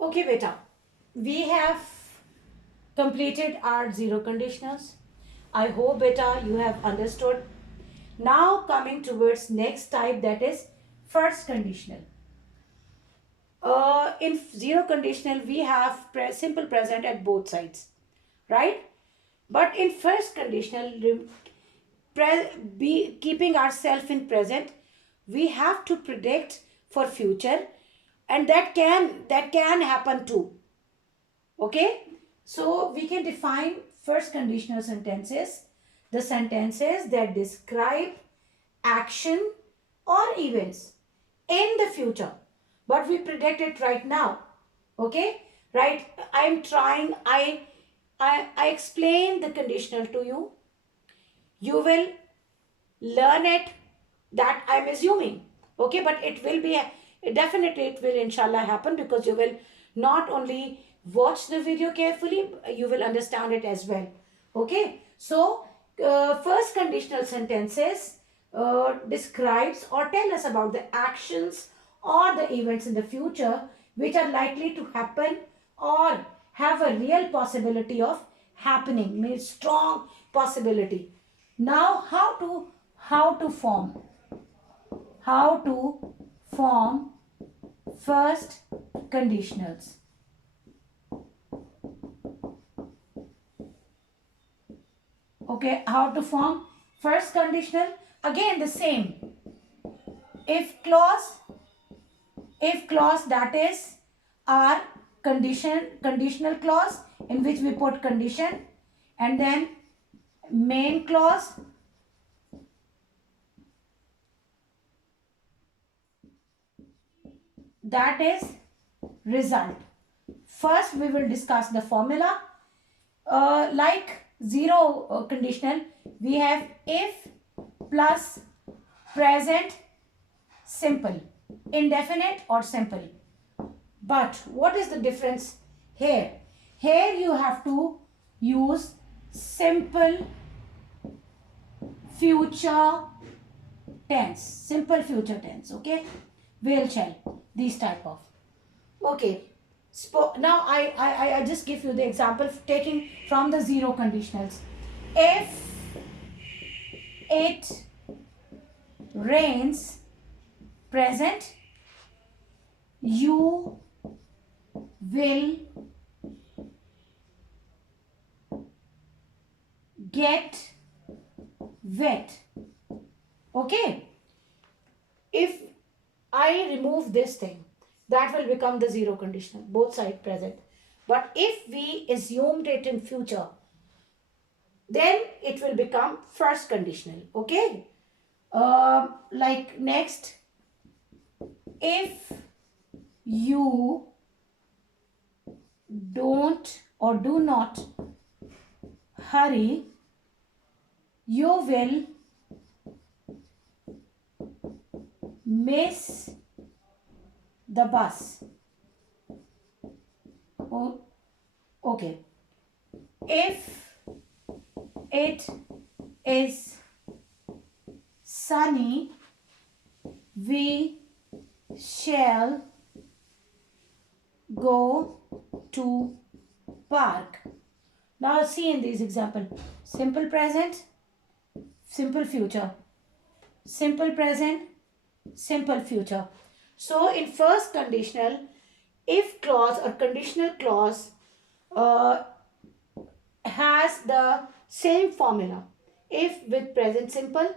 Okay, beta. We have completed our zero conditionals. I hope beta you have understood. Now coming towards next type, that is first conditional. In zero conditional we have simple present at both sides, right? But in first conditional, be keeping ourselves in present, we have to predict for future, and that can happen too. Okay, so we can define first conditional sentences, the sentences that describe action or events in the future, but we predict it right now. Okay, right? I'm trying, I explain the conditional to you. You will learn it, that I'm assuming. Okay, but it will be, definitely it will inshallah happen, because you will not only watch the video carefully, you will understand it as well. Okay, so first conditional sentences describes or tell us about the actions or the events in the future which are likely to happen or have a real possibility of happening, means strong possibility. Now how to form first conditionals. Okay, how to form first conditional? Again the same. If clause, that is our conditional clause in which we put condition, and then main clause, that is result. First we will discuss the formula. Like zero conditional, we have if plus present simple, indefinite or simple. But what is the difference here? Here you have to use simple future tense, simple future tense. Okay, will, shall, these type of. Okay, now I just give you the example taking from the zero conditionals. If it rains, present, you will get wet. Okay, if I remove this thing, that will become the zero conditional, both side present. But if we assumed it in future, then it will become first conditional. Okay, like next, if you don't or do not hurry, you will miss the bus. Oh, okay. If it is sunny, we shall go to park. Now see in this example, simple present, simple future, simple present, simple future. So in first conditional, if clause or conditional clause uh, has the same formula, if with present simple.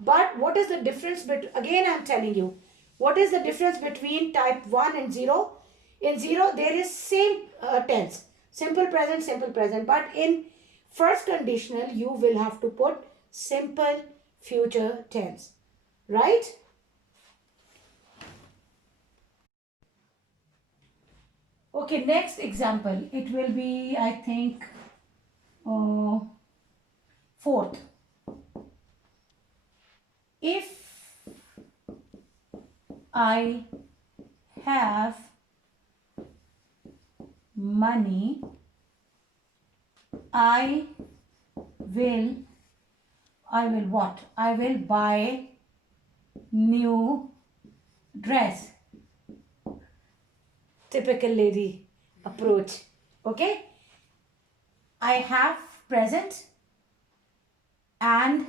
But what is the difference between, again I'm telling you, what is the difference between type 1 and 0? In 0 there is same tense, simple present, but in first conditional you will have to put simple future tense, right? Okay, next example, it will be, I think, uh, fourth. If I have money, I will, what? I will buy new dress. typical lady approach. Okay, I have present, and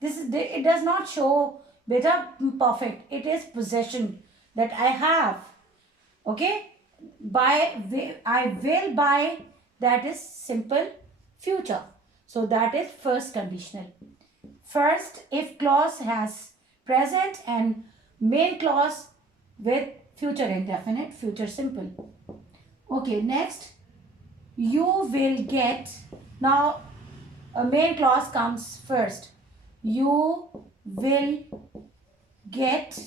this is it does not show beta perfect. It is possession that I have. Okay, I will buy, that is simple future. So that is first conditional. First if clause has present and main clause with future indefinite, future simple. Okay, next, you will get. Now a main clause comes first. You will get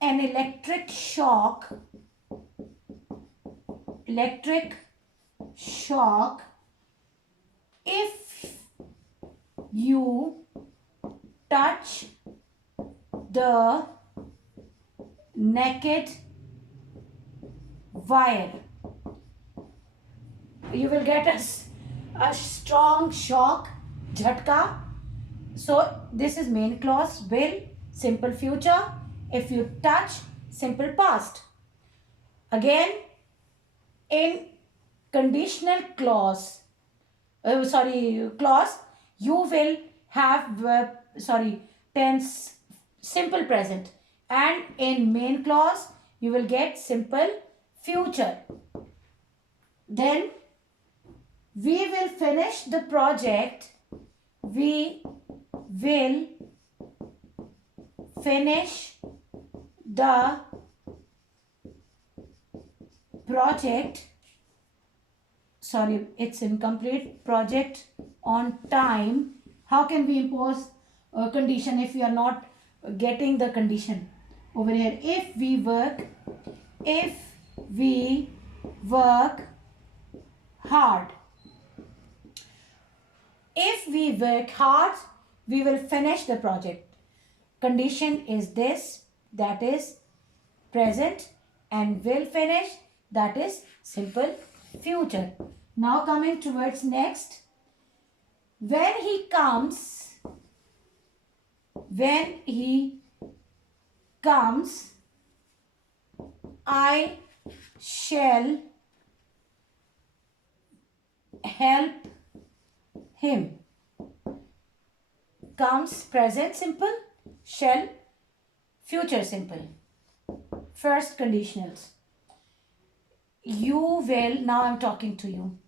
an electric shock if you touch the naked wire. You will get a strong shock, jhatka. So this is main clause, will, simple future. If you touch, simple past. Again, in conditional clause, clause, you will have tense simple present, and in main clause you will get simple future. Then we will finish the project. We will finish the project. Sorry, it's incomplete. Project on time. How can we impose a condition if we are not getting the condition over here? If we work hard. If we work hard, we will finish the project. Condition is this, that is present, and will finish, that is simple future. Now coming towards next. When he comes, I shall help him. Comes present simple, shall future simple. First conditionals. You will, now I'm talking to you,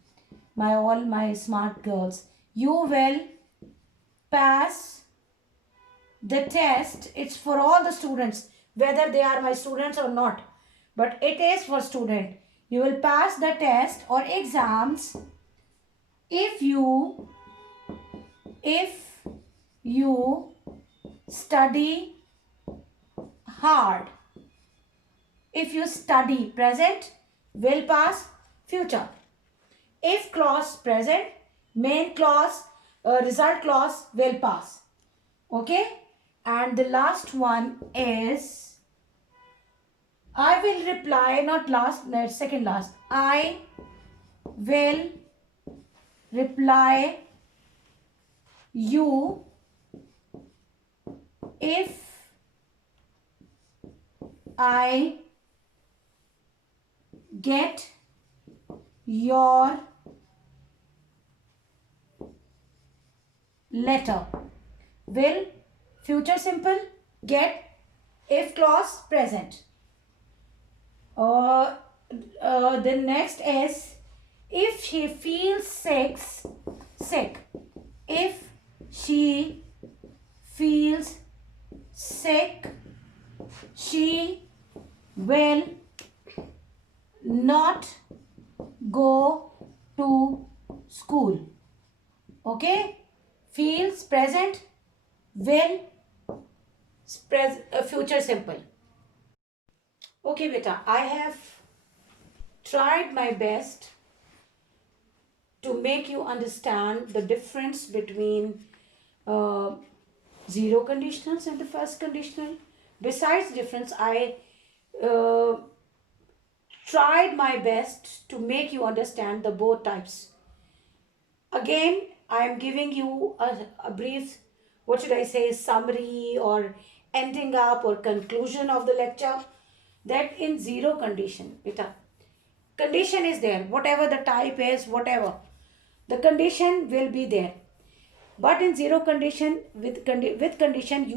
all my smart girls. You will pass the test. It's for all the students, whether they are my students or not, but it is for student. You will pass the test or exams if you study hard. If you study, present, will pass, future. If clause present, main clause, result clause will pass. Okay, and the last one is I will reply, not last, second last. I will reply you if I get your letter. Will, future simple, get, if clause present. The next is if she feels sick. If she feels sick, she will not go to school. Okay, feels present, will future simple. Okay beta, I have tried my best to make you understand the difference between zero conditionals and the first conditional. Besides difference, I tried my best to make you understand the both types. Again, I am giving you a brief, what should I say, summary or ending up or conclusion of the lecture. that in zero condition, beta, condition is there, whatever the type is, whatever, the condition will be there. But in zero condition, with condition,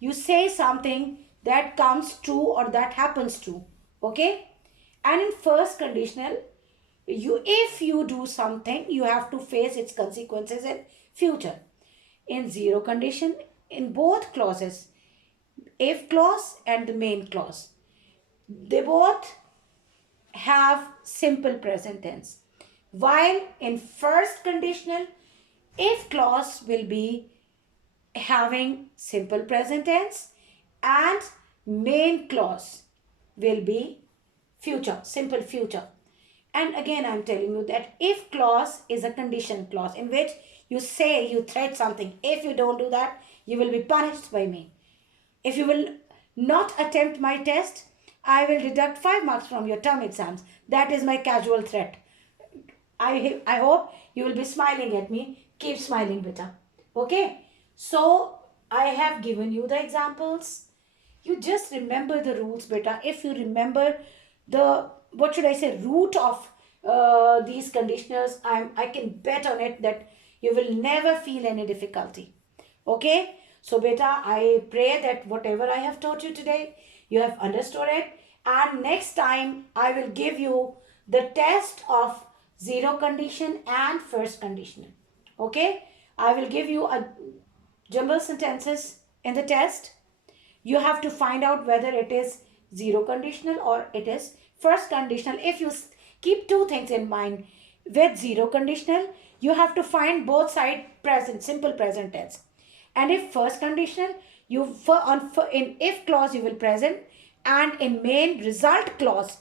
you say something that comes true or that happens true. Okay. And in first conditional, if you do something, you have to face its consequences in future. In zero condition, in both clauses, if clause and the main clause, they both have simple present tense, while in first conditional, if clause will be having simple present tense and main clause will be future, simple future. And again, I'm telling you that if clause is a condition clause in which you say, you threat something, if you don't do that, you will be punished by me. If you will not attempt my test, I will deduct 5 marks from your term exams. That is my casual threat. I hope you will be smiling at me. Keep smiling, beta. Okay? So, I have given you the examples. You just remember the rules, beta. If you remember the, what should I say, root of these conditioners, I can bet on it that you will never feel any difficulty. Okay? So, beta, I pray that whatever I have taught you today, you have understood it. And next time, I will give you the test of zero condition and first conditional. Okay? I will give you a jumble sentences in the test. You have to find out whether it is zero conditional or it is first conditional. If you keep two things in mind, with zero conditional, you have to find both side present, simple present tense. And if first conditional, in if clause you will present, and in main result clause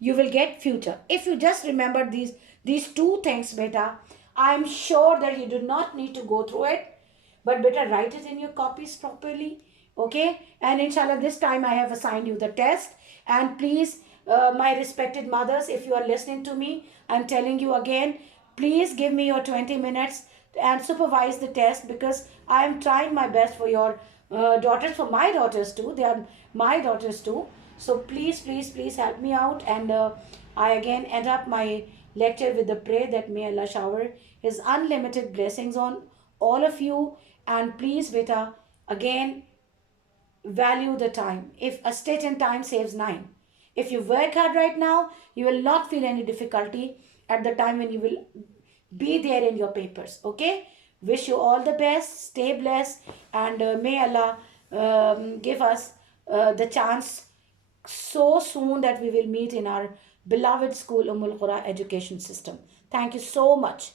you will get future. If you just remember these two things, beta, I am sure that you do not need to go through it, but better write it in your copies properly. Okay. And inshallah, this time I have assigned you the test. And please, my respected mothers, if you are listening to me, I'm telling you again, please give me your 20 minutes and supervise the test, because I am trying my best for your daughters, for my daughters too. They are my daughters too. So please, please, please help me out. And I again end up my lecture with the prayer that may Allah shower His unlimited blessings on all of you. And please, beta, again, value the time. If a stitch in time saves 9. If you work hard right now, you will not feel any difficulty at the time when you will be there in your papers. Okay? Wish you all the best. Stay blessed. And may Allah give us the chance so soon that we will meet in our beloved school, al-Qura education system. Thank you so much.